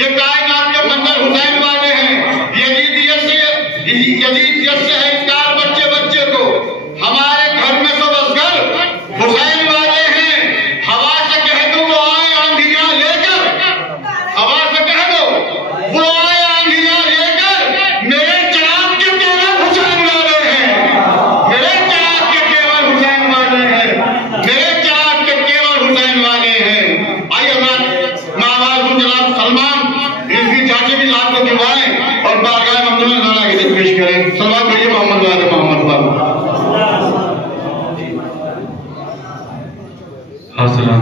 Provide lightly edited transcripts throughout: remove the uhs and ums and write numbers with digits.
ये कायनात के मंदिर हुसैन वाले हैं। यजीदियत से है इनकार बच्चे बच्चे को। हमारे घर में सब असगर हुसैन वाले हैं। हवा से कह दो वो आए आंधियां लेकर, हवा से कह दो वो आए आंधियां लेकर, मेरे चिराग के केवल हुसैन वाले हैं। मेरे चिराग के केवल हुसैन वाले हैं। मेरे चिराग के केवल हुसैन वाले हैं। आइए मैं आवाज दूं जनाब सलमान रिजवी चाची भी साथ को दिलवाएं और बारगाह मंदिर में नारा के पेश करें। सलमान भैया मोहम्मद वाले मोहम्मद पर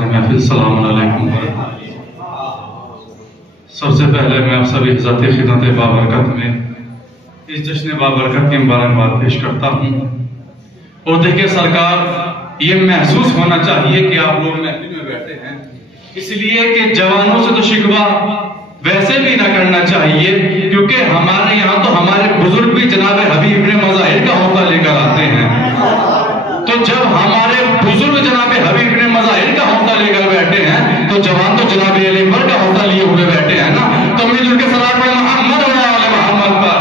महफिल सलाम अलैकुम। सबसे पहले मैं आप सभी इज़्ज़त खिदमत बाबरकत में इस जश्न बाबरकत की मुबारकबाद पेश करता हूँ। और देखिए सरकार, ये महसूस होना चाहिए कि आप लोग महफिल में बैठे हैं, इसलिए कि जवानों से तो शिकवा वैसे भी ना करना चाहिए, क्योंकि हमारे यहाँ तो हमारे बुजुर्ग भी जनाब हबीब इब्न मज़ाहिर का हौसला लेकर आते हैं। तो जब हमारे बुजुर्ग जनाब हबीब इब्न मज़ाहिर का हौसला लेकर बैठे हैं, तो जवान तो जनाब अली अकबर का हौसला लिए हुए बैठे हैं ना। तो मिलजुल के सलात पढ़ें मोहम्मद वाले मोहम्मद पर।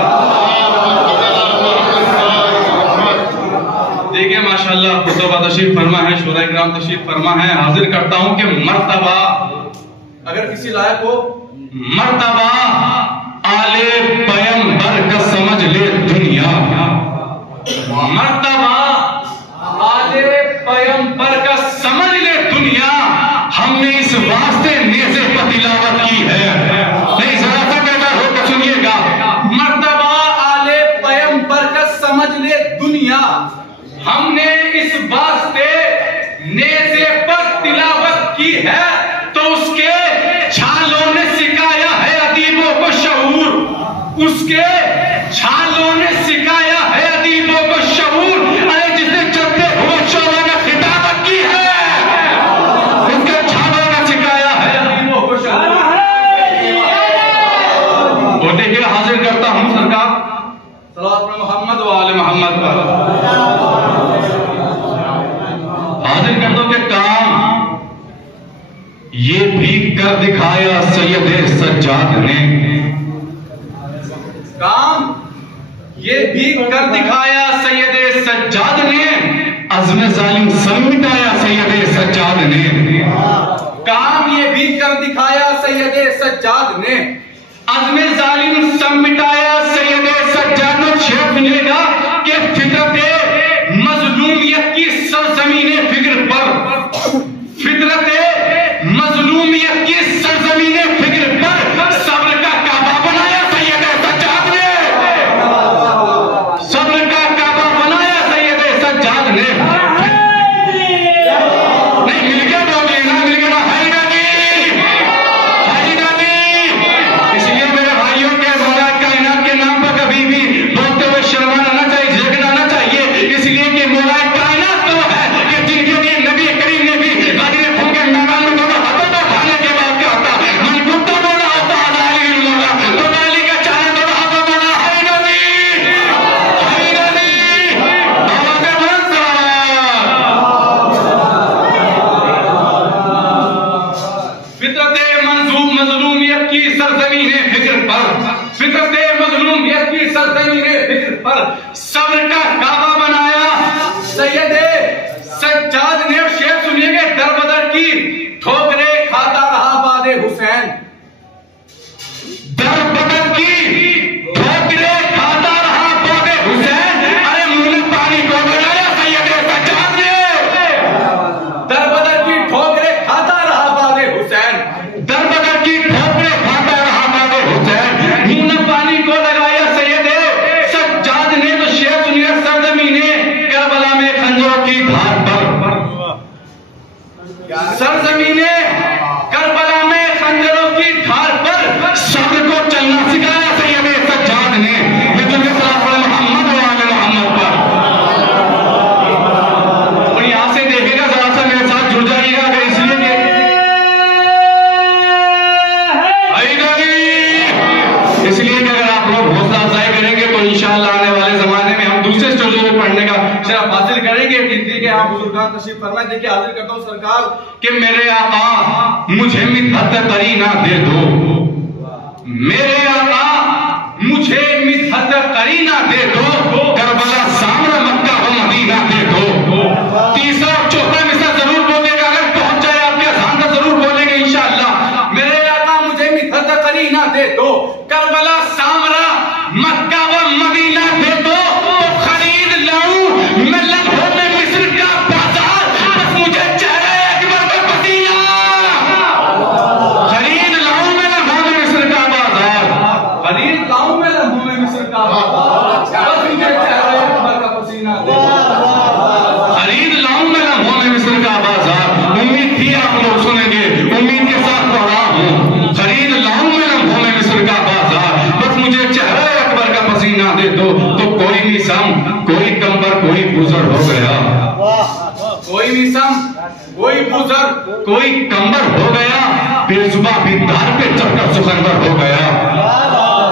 देखिए माशाअल्लाह खुतबा तशरीफ फरमा है, शोरा इकराम तशरीफ फरमा है। हाजिर करता हूं कि मर्तबा, अगर किसी लायक हो, मर्तबा आले पैगंबर का समझ ले दुनिया। मर्तबा आले पैगंबर का समझ ले दुनिया। हमने इस वास्ते नेज़े पर तिलावत की है। नहीं जरा सा कहता होकर सुनिएगा, मर्तबा आले पैगंबर का समझ ले दुनिया। हमने इस वास्ते नेज़े पर तिलावत की है, तो उसके छालों ने सिखाया है अदीबों को शऊर। उसके छालों ने सिखाया है अदीबों को शऊर। अरे जिसने चलते हुए शोला ने खिताबत की है, उसके छालों ने सिखाया है अदीबों को शऊर। और देखिए हाजिर करता हूं सरकार सल्लल्लाहु अलैहि मोहम्मद वाले मोहम्मद पर। हाजिर कर दो के काम ये भी कर दिखाया सैयदे सज्जाद ने। काम ये भी कर दिखाया सैयदे सज्जाद ने। अज़्म ज़ालिम सब मिटाया सैयदे सज्जाद ने। काम ये भी कर दिखाया सैयदे सज्जाद ने। अज़्म ज़ालिम सब मिटाया सैयदे सज्जाद ने। शेर मिलेगा कि फितरते मज़लूमियत की सरज़मीने फिक्र पर, फितरते मज़लूमियत की सरज़मीने फिक्र पर सब्र का काबा बनाया सैयदे सज्जाद ने। सब्र का काबा बनाया सैयदे सज्जाद ने। नहीं मिल गया तो ना मिल गया है ना जी, है ना जी। इसलिए मेरे भाइयों के मौला कायनात के नाम पर कभी भी बोलते हुए शर्माना ना चाहिए, झिझकना ना चाहिए। इसलिए कि मौला कायनात तो है कि जिनके लिए नबी करीम ने भी गाड़ी में फूके मैदान में दोनों हाथों को उठाने के बाद क्या होता, मन गुप्ता बोला होता अली मौला तो अली का चाहे दोनों हाथों में ना है ना जी, है ना जी। आवाज़ बुलंद फितरते मज़लूमियत की सरज़मीने फिक्र पर, फितरते मज़लूमियत की सरज़मीने फिक्र पर सब्र का काबा बनाया सैयदे सज्जाद ने। शेर सुनिएगा, दर बदर की ठोकरे खाता रहा बादे हुसैन। दर बदर की ठोकरे खाता रहा बादे हुसैन। अरे मुंह में पानी को बनाया सैयदे सज्जाद ने। दर बदर की ठोकरे खाता रहा बादे हुसैन। दर बदर की ठोकरे खाता रहा बादे हुसैन। मुंह में पानी को लगाया सैयदे सज्जाद ने। तो शेर सुनिए, सरज़मीने करबला में खंजरों की धार पर, सरज़मीने करबला में खंजरों की धार पर सब्र को चलना सिखाया सैयदे सज्जाद ने। मोहम्मद वाले मोहम्मद पर। और यहां से देखेगा, जरा सा मेरे साथ जुड़ जाइएगा, अगर इसलिए इसलिए कि अगर आप लोग हौसला अफजाई करेंगे तो इंशाअल्लाह आने वाले जमाने में हम दूसरे स्टेजों में पढ़ने का शरफ हासिल करेंगे। इसलिए कि आप बुजुर्गान तशरीफ फरमा। देखिए हाजिर करता हूं सरकार कि मेरे आका मुझे मिन्नत करीना दे दो। मेरे आका मुझे मिदहत करीना दे दो, करबला सामरा मक्का व मदीना दे दो। तीसरा और चौथा मिसरा जरूर बोलेगा, अगर पहुंच जाए आपके अज़ान तक जरूर बोलेंगे इंशाअल्लाह। मेरे आका मुझे मिदहत करीना दे दो, करबला सामरा मक्का व मदीना दे दो, तो खरीद लाऊं मैं लम्हों में मिस्र का बाजार, बस मुझे चेहरे अकबर का पसीना। खरीद लाऊं मैं लम्हों में मिस्र का बाजार, खरीद लाऊं मैं लम्हों में मिस्र का बाजार, बस मुझे चेहरे अकबर का पसीना दे दो। खरीद लाऊं मैं लम्हों में मिस्र का बाजार। उम्मीद थी आप लोग सुनेंगे, उम्मीद के साथ पढ़ रहा हूं। खरीद लाऊं मैं लम्हों में मिस्र का बाजार, बस मुझे चेहरे अकबर का पसीना दे दो। तो कोई निसम कोई कंबर कोई बुजर हो गया, कोई निसम कोई बुजर कोई कंबर हो गया, बेजुबा भी दार पे चढ़कर सुखनवर हो गया।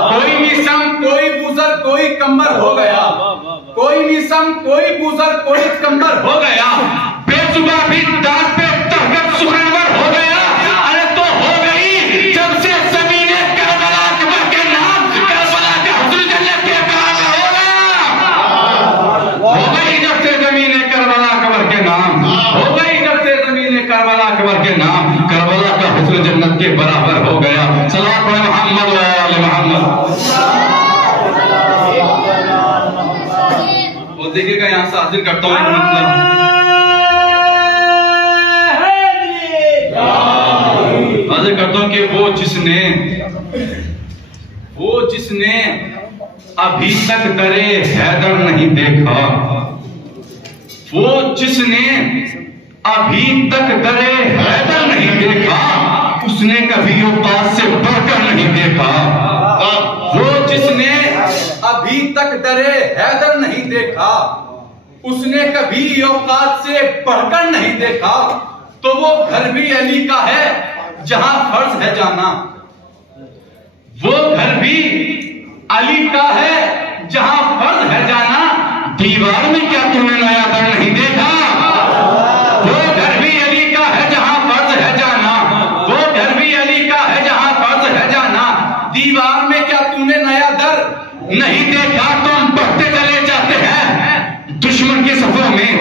कोई निसम कोई बुजर कोई कंबर हो गया, कोई निसम कोई बुजर कोई कंबर हो गया, बेजुबा भी दार पे चढ़कर सुखनवर हो गया। अरे तो हो गई जब से ज़मीने करबला अकबर के नाम, करबला के हुस्न जन्नत के बराबर हो गया। हो गई जब से ज़मीने करबला अकबर के नाम, हो गई जब से ज़मीने करबला अकबर के नाम, करबला का हुस्न जन्नत के बराबर हो गया। सलात पढ़े मोहम्मद व आले मोहम्मद। वो देखिएगा यहाँ से हाजिर करता हूँ हाजिर करता हूँ कि वो जिसने अभी तक दरे हैदर नहीं देखा, वो जिसने अभी तक दरे हैदर नहीं देखा, उसने कभी औकात से बढ़कर नहीं देखा। वो जिसने अभी तक दरे हैदर नहीं देखा, उसने कभी औकात से बढ़कर नहीं देखा। तो वो घर भी अली का है जहां फर्ज है जाना, वो घर भी अली का है जहां फर्ज है जाना। दीवार में क्या तूने नया दर नहीं देखा? वो घर भी अली का है जहां फर्ज है जाना, वो घर भी अली का है जहां फर्ज है जाना। दीवार में क्या तूने नया दर नहीं देखा? तो हम बढ़ते चले जाते हैं दुश्मन के सफों में,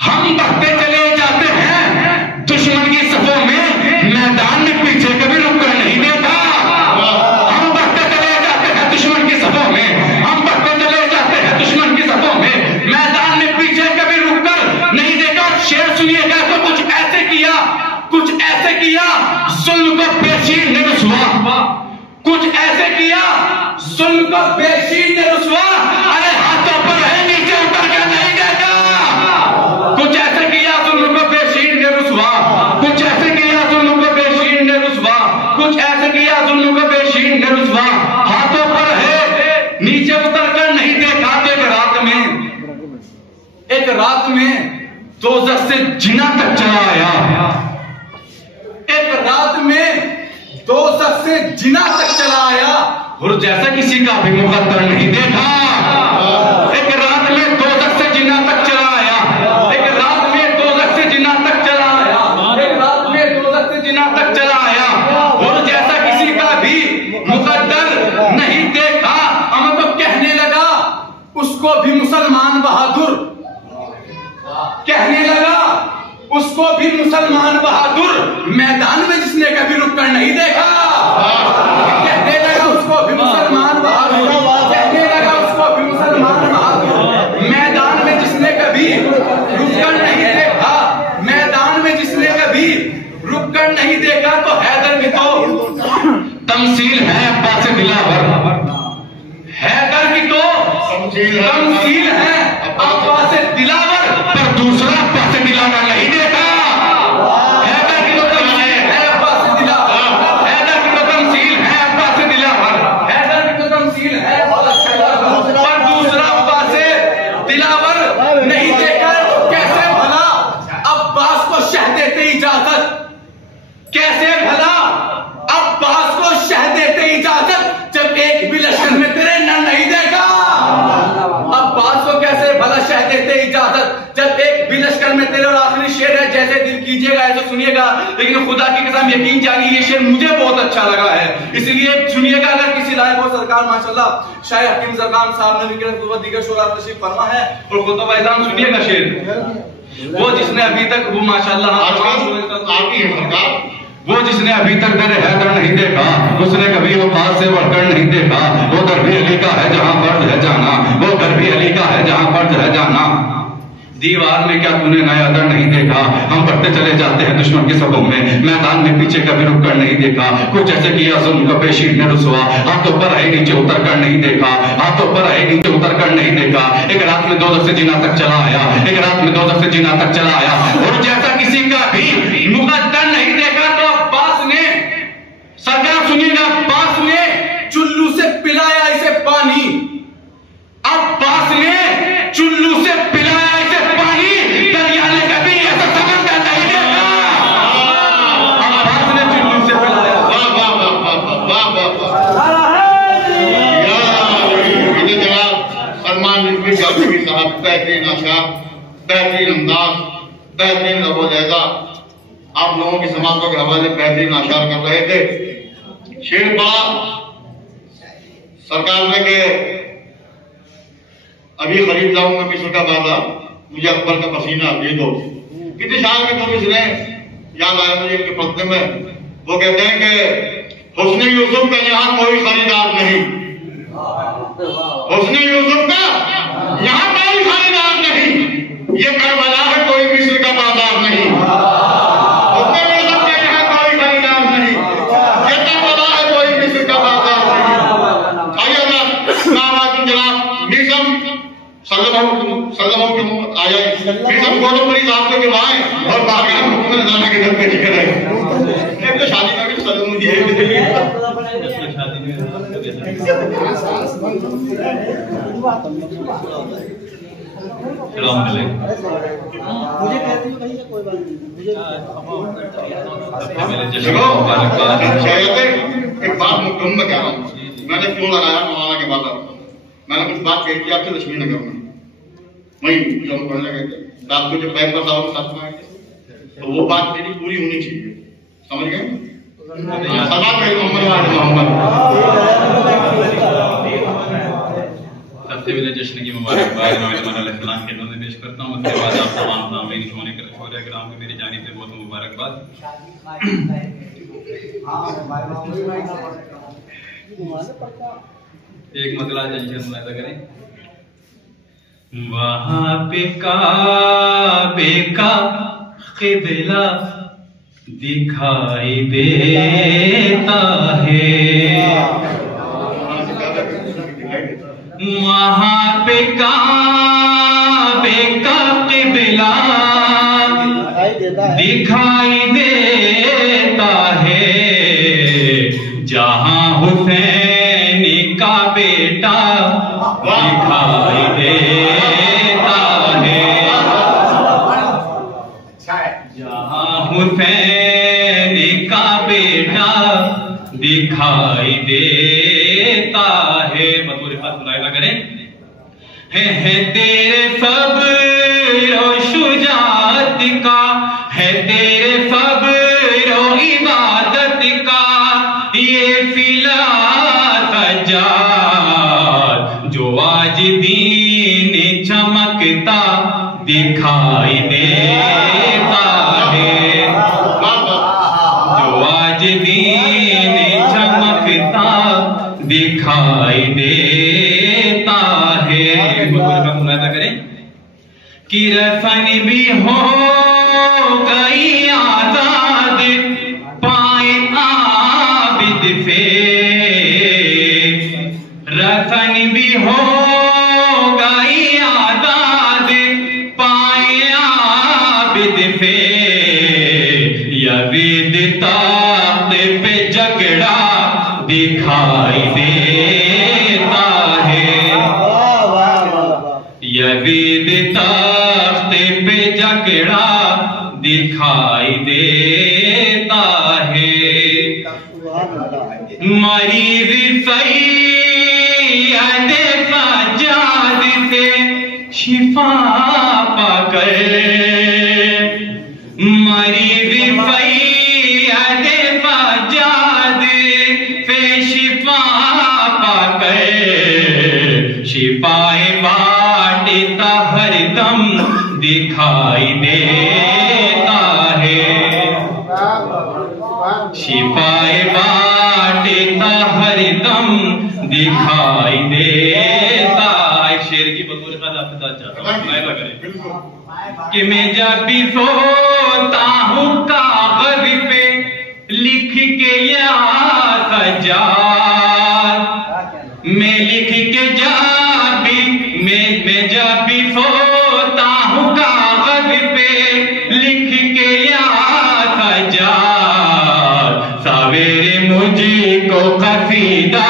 हम बढ़ते चले जाते हैं दुश्मन की सफों में, मैदान में पीछे कभी रुककर नहीं देखा। हम बढ़ते चले जाते हैं दुश्मन की सफों में, हम बढ़ते चले जाते हैं दुश्मन की सफों में, मैदान में पीछे कभी रुककर नहीं देखा। शेर सुनिएगा तो कुछ ऐसे किया, कुछ ऐसे किया जुल्म को बेशीन ने रुसवा, कुछ ऐसे किया जुल्म को बेशीन ने रुसवा। अरे हाथों पर है नीचे उतर कर नहीं देखा। कुछ ऐसे किया जुल्म को बेशीन ने रुसवा, कुछ ऐसे किया जुल्म को बेशीन ने रुसवा, कुछ ऐसे किया जुल्म को बेशीन ने रुसवा। हाथों पर है नीचे उतर कर नहीं देखा। एक रात में दोज़ख से जिना तक चला आया, एक रात में दोज़ख से जिना तक चला आया, और जैसा किसी का भी मुकद्दर नहीं देखा। एक रात में दोज़ख से जिना तक चला आया, एक रात में दोज़ख से जिना तक चला आया, एक रात में दोज़ख से जिना तक चला आया, और जैसा किसी का भी मुकद्दर नहीं देखा। हम तो कहने लगा उसको भी मुसलमान बहादुर, कहने लगा उसको भी मुसलमान बहादुर, मैदान में जिसने कभी रुककर नहीं देखा। कहने लगा उसको भी मुसलमान बहादुर, कहने लगा उसको भी मुसलमान बहादुर, मैदान में जिसने कभी रुककर नहीं देखा, मैदान में जिसने कभी रुककर नहीं देखा। तो हैदर की तो तमसील है अब्बास दिलावर, हैदर की तो तमसील है अब्बास दिलावर, पर दूसरा अब्बास दिलावर नहीं देखा। हैदर की तो तमसील है अब्बास दिलावर, हैदर की तो तमसील है अब्बास दिलावर, हैदर की तो तमसील है पर दूसरा अब्बास दिलावर नहीं देखा। कैसे भला अब्बास को शह देते इजाजत, कैसे भला अब्बास को शह देते इजाजत, जब एक भी लश्कर में तेरे न नहीं देखा। अब्बास को कैसे भला शह देते इजाजत, जब एक भी लश्कर में तेरे। और आखिरी शेर है, जैसे दिल कीजिएगा तो सुनिएगा, लेकिन खुदा की कसम यकीन जानिए ये शेर मुझे बहुत अच्छा लगा है, इसलिए सुनिएगा। अगर किसी लायक हो सरकार माशाल्लाह शायद हकीम जरगान साहब ने दीगर शोरा तशरीफ फरमा है और खुतबा इज़ाम सुनिएगा शेर। वो जिसने अभी तक वो माशाल्लाह वो जिसने अभी तक दर हैदर नहीं देखा, उसने कभी वो पास से बढ़कर नहीं देखा। वो दर भी अली का है जहां फर्ज है जाना, वो घर भी अली का है जहां फर्ज है जाना। दीवार में क्या तूने नया दर नहीं देखा, हम बढ़ते चले जाते हैं दुश्मन के सबों में, मैदान में पीछे कभी रुक कर नहीं देखा। कुछ ऐसे किया जुल्म का पेशीर ने रुसवा, हाथों पर आए नीचे उतर कर नहीं देखा, हाथों पर आए नीचे उतर कर नहीं देखा। एक रात में दोज़ख से जिन्ना तक चला आया, एक रात में दोज़ख से जिन्ना तक चला आया। और जैसा किसी का भी मुकद्दर नहीं देखा तो अब्बास ने, सरकार सुनिएगा, अब्बास ने चुल्लू से पिलाया इसे पानी, अब्बास ने चुल्लू से पिलाया इसे पानी, दरिया ने कभी ऐसा समंदर नहीं देखा। अब्बास ने चुल्लू से पिलाया। वाह वाह वाह वाह वाह वाह वाह। ये जनाब सलमान रिजवी जादवी साहब बेहतरीन अशार, बेहतरीन अंदाज, बेहतरीन लबो लहजा, आप लोगों की समातों के हवाले बेहतरीन अशार कर रहे थे। शेर पड़ा सरकार ने के अभी खरीद लाऊंगा मिस्र का बाजार, मुझे अकबर का पसीना दे दो। कितने शायर में तो इसने याद आया मुझे इनके पत्ते में, वो कहते हैं कि हुस्न यूसुफ का यहाँ कोई खरीदार नहीं, हुस्न यूसुफ का यहाँ कोई खरीदार नहीं, ये करबला है कोई मिस्र का बाजार नहीं। हुस्न यूसुफ का यहाँ कोई खरीदार नहीं, ये करबला है कोई मिस्र का बाजार नहीं। आइए जनाब मीसम सल्लम आ जाए, मीसम को तो मरीज आपको गिरवाएं और बाकी हम जाना के घर पे लेकर आए। तो शादी का भी सल्लम दिए मुझे कहती हूँ कहीं कोई बात नहीं, मुझे एक बात मुकम्मल में कह रहा हूँ, मैंने क्यों लगाया मौलाना के बाद, मैंने कुछ बात कही थी आपसे लक्ष्मी नगर में, वही जो हम पढ़ने गए थे, आपको जब पैपर साहब साथ में आए थे तो वो बात मेरी पूरी होनी चाहिए, समझ गए? सबसे पहले जश्न की मुबारकबाद नौजवान के नज़र पेश करता हूँ, उसके बाद आप तमाम नाज़रीन होने के शोहरे किराम को मेरी जानिब से बहुत मुबारकबाद। एक मसला जल्दी मुलाहिजा करें। वहाँ पे काबे का क़िबला दिखाई देता है, वहाँ पे काबे का क़िबला दिखाई देता है, जहाँ हुसैन का बेटा दिखाई देता है, जहाँ हुसैन का बेटा दिखाई देता है। मधुर बात मुलाहिजा करें। है तेरे सब्र और शुजाअत का, है तेरे सब्र और इबादत का ये सिला सज्जाद, जो आज दीन चमकता दिखाई देता है, जो आज दीन चमकता दिखाई देता है। मुलाहिजा करें कि रसन भी हो गई आजाद पाए आबिद से, रसन भी हो गई आजाद पाए आबिद से, यज़ीद ताक़त पे झगड़ा दिखाई देता है, यज़ीद ताक़त पे झगड़ा दिखाई देता है। मरीज़ सैयद सज्जाद से शिफा पाकर, मरीज़ है, शिफाए बांटता हरदम दिखाई देता है, शिफाए बांटता हरदम दिखाई देता है। शेर की बतौर खास आपके साथ चाहता हूँ, सुनाया करें कि मैं जब भी सोता हूँ कागज पे लिख के याद सजा, मैं लिख के मैं जब भी सोता हूँ कागज पे लिख के याद सजा, सवेरे मुझको कसीदा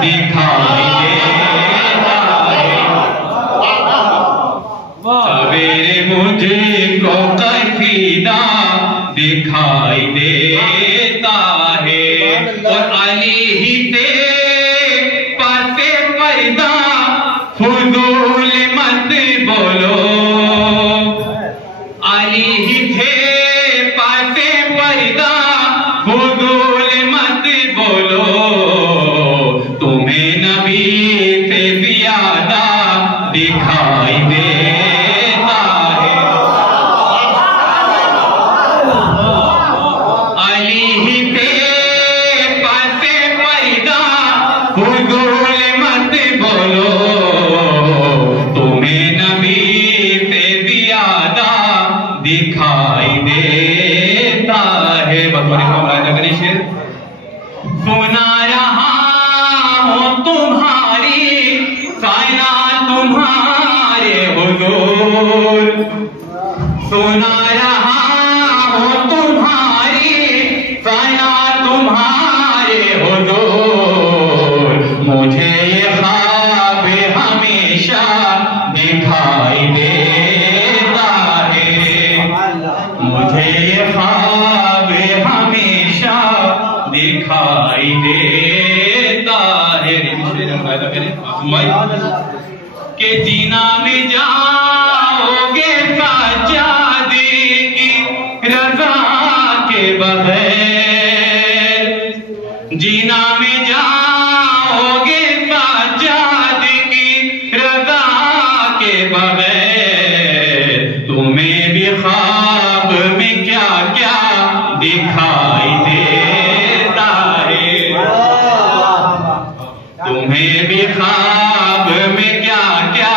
दिखाई देता है, सवेरे मुझको कसीदा दिखाई देता है। और अली ही ते पासे पर्दा फुजूल मत बोलो, अली ही थे पासे पर्दा फुजूल मत बोलो, तुम्हें नबी से ज्यादा दिखाई देता है, अली ही थे पासे पर्दा फुजूल मत बोलो, तुम्हें नबी से ज्यादा दिखाई देता है। सुना रहा हूँ तुम्हारी साया तुम्हारे हुजूर, सुना रहा हूँ तुम्हारी साया तुम्हारे हुजूर, मुझे ये ख्वाब हमेशा दिखाई देता है, मुझे ये ख्वाब हमेशा दिखाई देता है। के जीना में जाओगे साजादी की रजा के बगैर, जीना में जाओगे साजादी की रजा के बगैर, तुम्हें भी ख्वाब में क्या क्या दिखाई देता है, तुम्हें भी ख्वाब में क्या क्या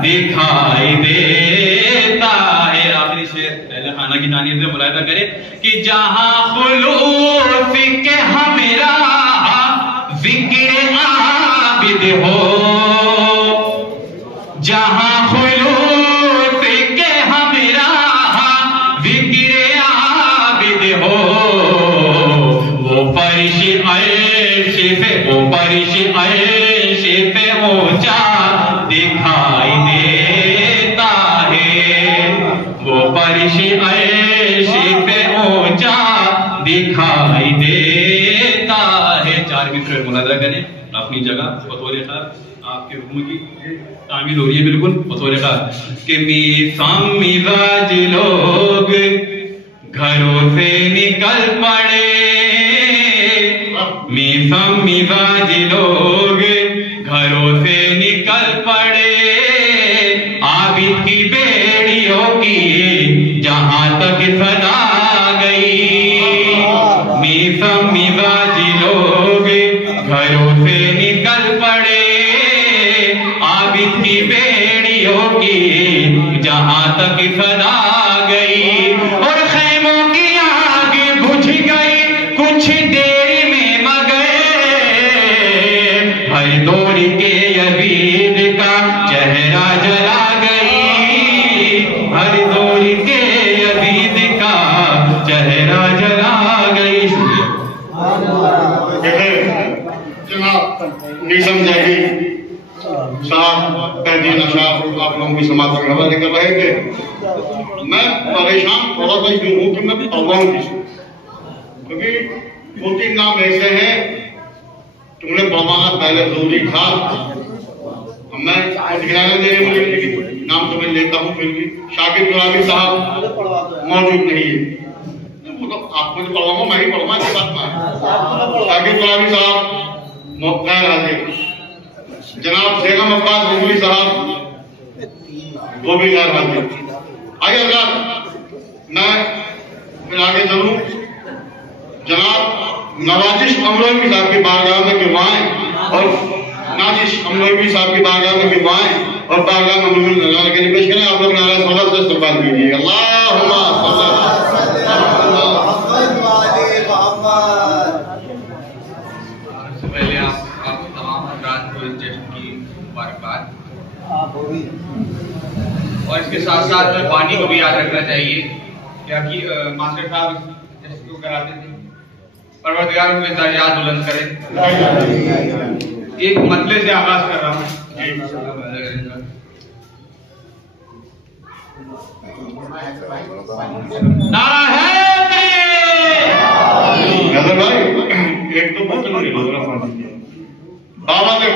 दिखाई देता है। आखिरी शेर पहले खाना की जानिए से मुलाहिजा करें कि जहां खुलूस के हमरा जिक्र आबिद हो, जहां खुलूस के हमरा जिक्र आबिद हो, वो फर्श अर्श से ऊंचा दिखाई देता है, वो फर्श अर्श से ऊंचा दिखाई देता है। चार मित्र मुलाहिजा करें अपनी जगह बतौर खास आपके हुक्म की तामील हो रही है बिल्कुल बतौर खास कि मिजाज लोग घरों से निकल पड़े, मिजाज लोग घरों से निकल पड़े, आबिद की बेड़ियों की जहां तक सदा गई, मिजाज लोग घरों से निकल पड़े, आबिद की बेड़ियों की जहां तक सदा गई, और खैमों की आग बुझ गई कुछ देर में मगर, हर दौर के यजीद का चेहरा जला गई, हर दौर के यजीद का चेहरा जला गई। जनाब निज़ाम जहीर साहब तहदीन अशाफ आप लोगों की समाज का हवाले कर रहे थे। मैं परेशान थोड़ा सा यूं हूं कि मैं पढ़वाऊं किसी, क्योंकि दो तीन नाम ऐसे हैं तुमने पढ़वाना पहले जरूरी था। मैं ध्यान देने मुझे लेकिन नाम तो मैं लेता हूँ, फिर भी शाकिर गुलामी साहब मौजूद नहीं है, वो तो आपको जो पढ़वाऊंगा मैं ही पढ़वा, इस बात में शाकिर गुलामी साहब गैर हाजिर, जनाब बेगम अब्बास हुजूरी साहब वो भी याद आते। आगे मैं आगे चलूं, जनाब नवाजिश अमरोही साहब की बारगाह में गिरवाएं और नाजिश अमरोही साहब की बारगाह में गिरवाएं और बारगाह में मुमिन नज़ारा के लिए पेश करें। आप लोग नारा सलात से इस्तकबाल कीजिए। अल्लाहुम्मा पहले आप तमाम हज़रात को इस जश्न की मुबारकबाद, और इसके साथ साथ में बानी को भी याद रखना चाहिए क्या कि मास्टर साहब जश्न को कराते थे। परवरदिगार उनके दर्जात बुलंद करे। एक मतले से आगाज कर रहा हूँ। नारा है भाई, एक तो बहुत बाबा ने